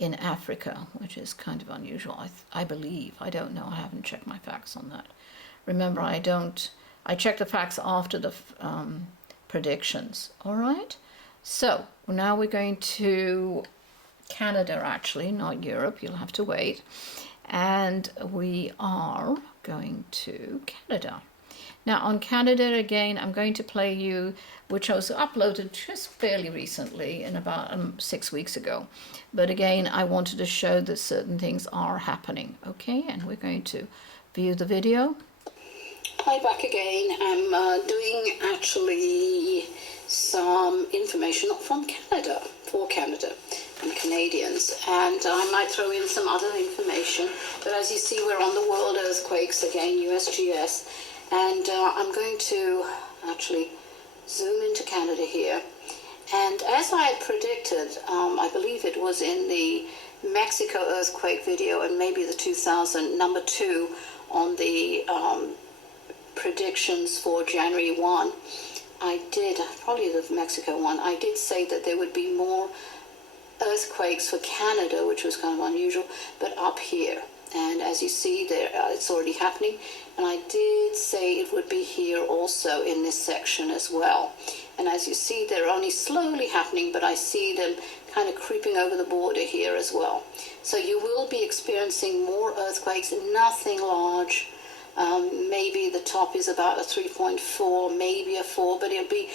in Africa, which is kind of unusual, I believe. I don't know. I haven't checked my facts on that. Remember, I check the facts after the predictions. All right? So now we're going to Canada, actually, not Europe. You'll have to wait. And we are going to Canada. Now on Canada again, I'm going to play you, which was uploaded just fairly recently, in about 6 weeks ago. But again, I wanted to show that certain things are happening. Okay, and we're going to view the video. Hi, back again. I'm doing actually some information from Canada, for Canada and Canadians, and I might throw in some other information, but as you see, we're on the world earthquakes again, USGS, and I'm going to actually zoom into Canada here. And as I had predicted, I believe it was in the Mexico earthquake video and maybe the 2000 number 2 on the predictions for January 1, I did, probably the Mexico one, I did say that there would be more earthquakes for Canada, which was kind of unusual, but up here. And as you see there, it's already happening. And I did say it would be here also in this section as well. And as you see, they're only slowly happening, but I see them kind of creeping over the border here as well. So you will be experiencing more earthquakes, nothing large. Maybe the top is about a 3.4, maybe a 4, but it'll be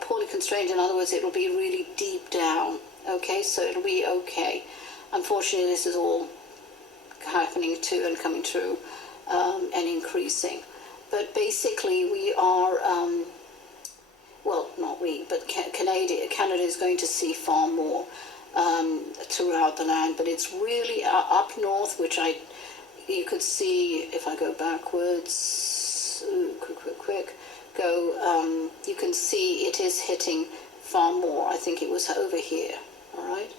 poorly constrained. In other words, it'll be really deep down. Okay, so it'll be okay. Unfortunately, this is all happening too and coming true and increasing. But basically, we are, well, not we, but Canada is going to see far more throughout the land. But it's really up north, which you could see if I go backwards, quick, go, you can see it is hitting far more. I think it was over here, all right?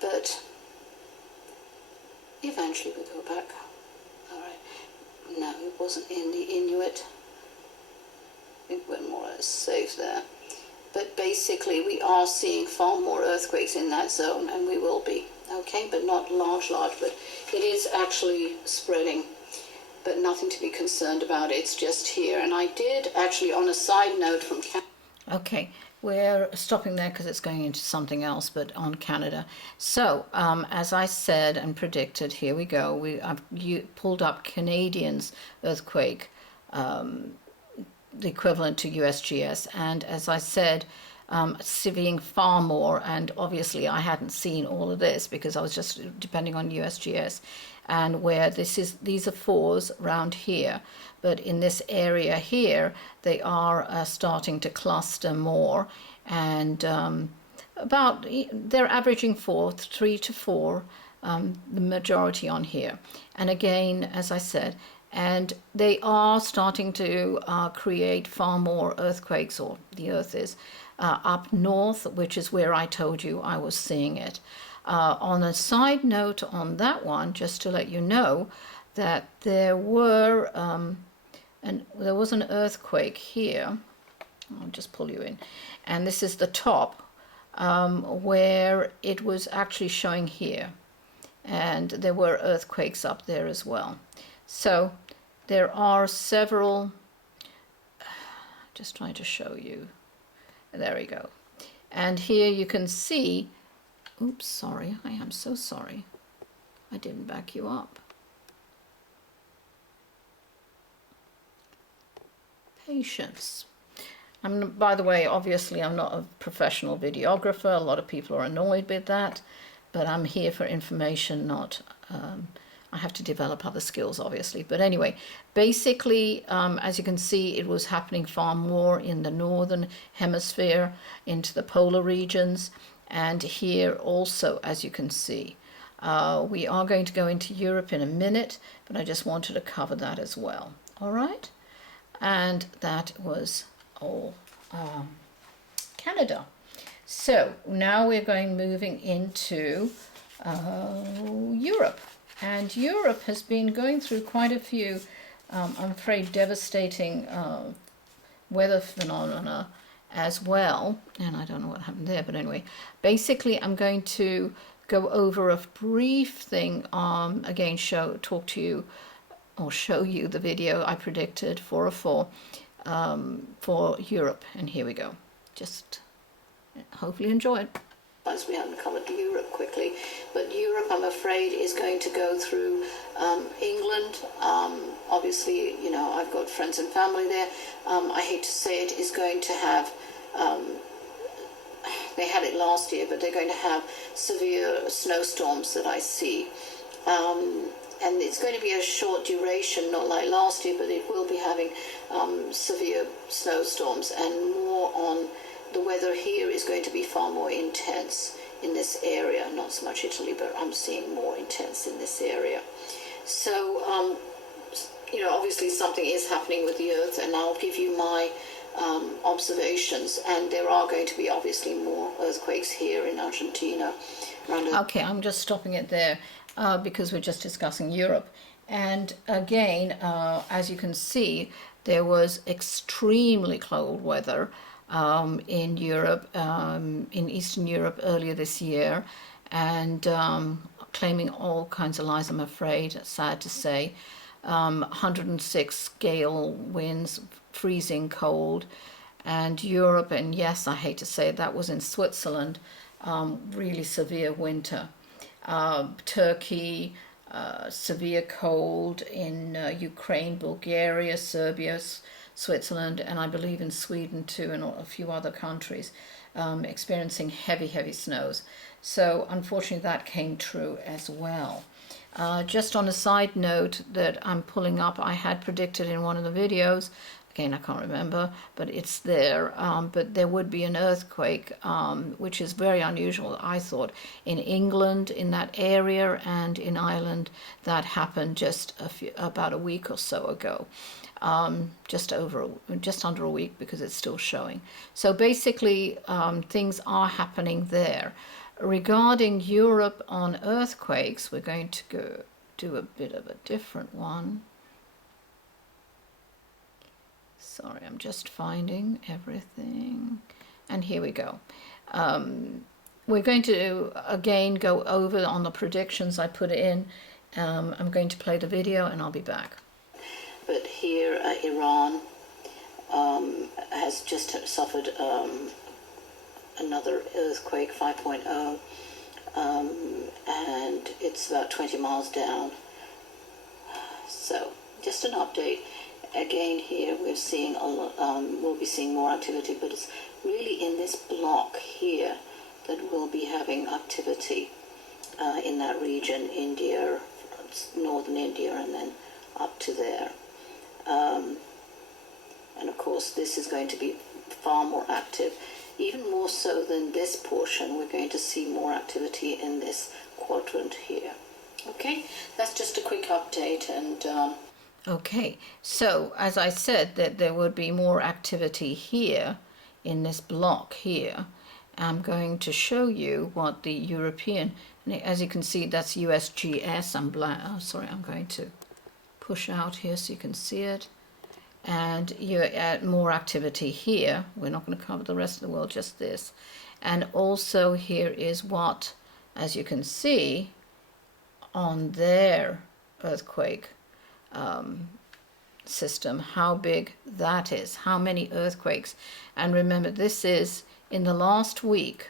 But eventually we go back, all right? No, it wasn't in the Inuit. I think we're more or less safe there. But basically we are seeing far more earthquakes in that zone, and we will be, okay? But not large, but it is actually spreading, but nothing to be concerned about. It's just here. And I did actually, on a side note from Canada. Okay, we're stopping there because it's going into something else, but on Canada. So, as I said and predicted, here we go. I've pulled up Canadians earthquake, the equivalent to USGS, and as I said, seeing far more, and obviously I hadn't seen all of this because I was just depending on USGS, and where these are 4s around here, but in this area here they are starting to cluster more, and they're averaging 3 to 4, the majority on here. And again, as I said, and they are starting to create far more earthquakes, or the earth is up north, which is where I told you I was seeing it. On a side note on that one, just to let you know that there was an earthquake here. I'll just pull you in, and this is the top where it was actually showing here, and there were earthquakes up there as well. So there are several, just trying to show you, there we go. And here you can see, oops, sorry, I am so sorry, I didn't back you up. Patience. By the way, obviously I'm not a professional videographer. A lot of people are annoyed with that, but I'm here for information, not I have to develop other skills, obviously. But anyway, basically, as you can see, it was happening far more in the northern hemisphere, into the polar regions, and here also, as you can see. We are going to go into Europe in a minute, but I just wanted to cover that as well. All right? And that was all Canada. So now we're moving into Europe. And Europe has been going through quite a few, I'm afraid, devastating weather phenomena as well. And I don't know what happened there, but anyway, basically I'm going to go over a brief thing, again, show you the video I predicted for Europe. And here we go. Just hopefully enjoy it. As we haven't covered Europe quickly, but Europe, I'm afraid, is going to go through England. Obviously, you know, I've got friends and family there. I hate to say it, is going to have, they had it last year, but they're going to have severe snowstorms that I see. And it's going to be a short duration, not like last year, but it will be having severe snowstorms, and more on the weather here is going to be far more intense in this area. Not so much Italy, but I'm seeing more intense in this area. So, you know, obviously something is happening with the Earth, and I'll give you my observations. And there are going to be obviously more earthquakes here in Argentina. Okay, I'm just stopping it there because we're just discussing Europe. And again, as you can see, there was extremely cold weather in Europe, in Eastern Europe earlier this year, and claiming all kinds of lies, I'm afraid, sad to say. 106 gale winds, freezing cold, and Europe, and yes, I hate to say it, that was in Switzerland, really severe winter. Turkey, severe cold in Ukraine, Bulgaria, Serbia, Switzerland, and I believe in Sweden too, and a few other countries, experiencing heavy snows. So unfortunately that came true as well. Just on a side note that I'm pulling up, I had predicted in one of the videos, again I can't remember, but it's there, but there would be an earthquake, which is very unusual, I thought, in England, in that area, and in Ireland. That happened just about a week or so ago. Just under a week, because it's still showing. So basically, things are happening there. Regarding Europe on earthquakes, we're going to go do a bit of a different one. Sorry, I'm just finding everything. And here we go. We're going to again go over on the predictions I put in. I'm going to play the video and I'll be back. But here, Iran has just suffered another earthquake, 5.0, and it's about 20 miles down. So, just an update. Again, here we're seeing we'll be seeing more activity, but it's really in this block here that we'll be having activity in that region, India, northern India, and then up to there. And of course, this is going to be far more active, even more so than this portion. We're going to see more activity in this quadrant here. Okay, that's just a quick update. And okay, so as I said, that there would be more activity here in this block here. I'm going to show you what the European, as you can see, that's USGS. I'm going to push out here so you can see it. And you're at more activity here. We're not going to cover the rest of the world, just this. And also here is what, as you can see, on their earthquake system, how big that is, how many earthquakes. And remember, this is in the last week.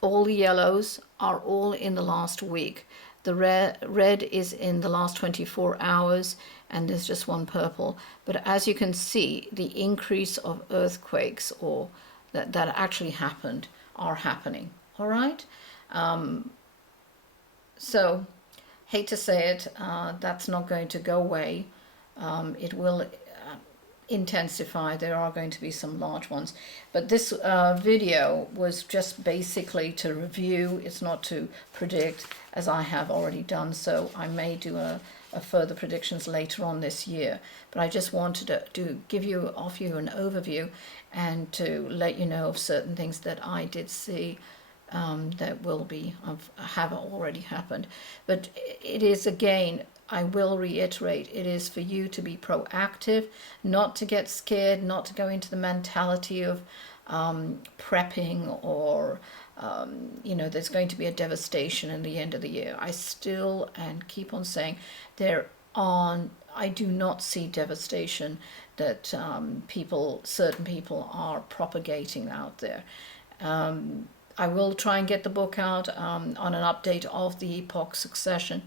All the yellows are all in the last week. The red is in the last 24 hours, and there's just one purple. But as you can see, the increase of earthquakes or that actually happened are happening. All right? So, hate to say it, that's not going to go away. It will intensify. There are going to be some large ones. But this video was just basically to review. It's not to predict, as I have already done. So I may do a further predictions later on this year. But I just wanted to offer you an overview and to let you know of certain things that I did see that have already happened. But it is, again, I will reiterate, it is for you to be proactive, not to get scared, not to go into the mentality of prepping or there's going to be a devastation in the end of the year. I still and keep on saying I do not see devastation that certain people are propagating out there. I will try and get the book out on an update of the epoch succession.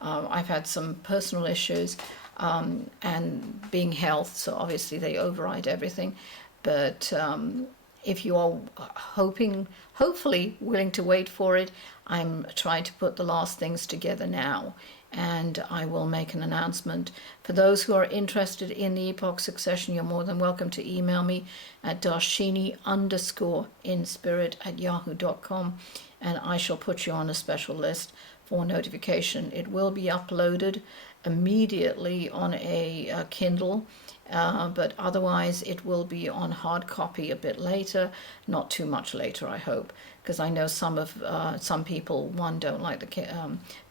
I've had some personal issues and being health, so obviously they override everything. But if you are hopefully willing to wait for it, I'm trying to put the last things together now, and I will make an announcement. For those who are interested in the epoch succession, you're more than welcome to email me at darshini_inspirit@yahoo.com, and I shall put you on a special list for notification. It will be uploaded immediately on a Kindle, but otherwise it will be on hard copy a bit later, not too much later, I hope, because I know some people, one, don't like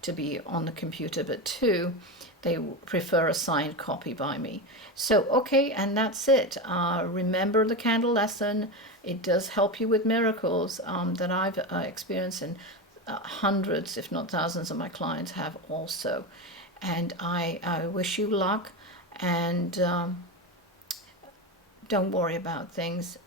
to be on the computer, but two, they prefer a signed copy by me. So okay, and that's it. Remember the candle lesson. It does help you with miracles that I've experienced, and hundreds, if not thousands, of my clients have also. And I wish you luck, and don't worry about things.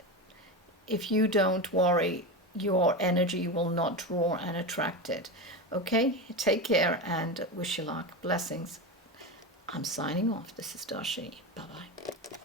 If you don't worry, your energy will not draw and attract it. Okay, take care and wish you luck. Blessings. I'm signing off. This is Darshini. Bye-bye.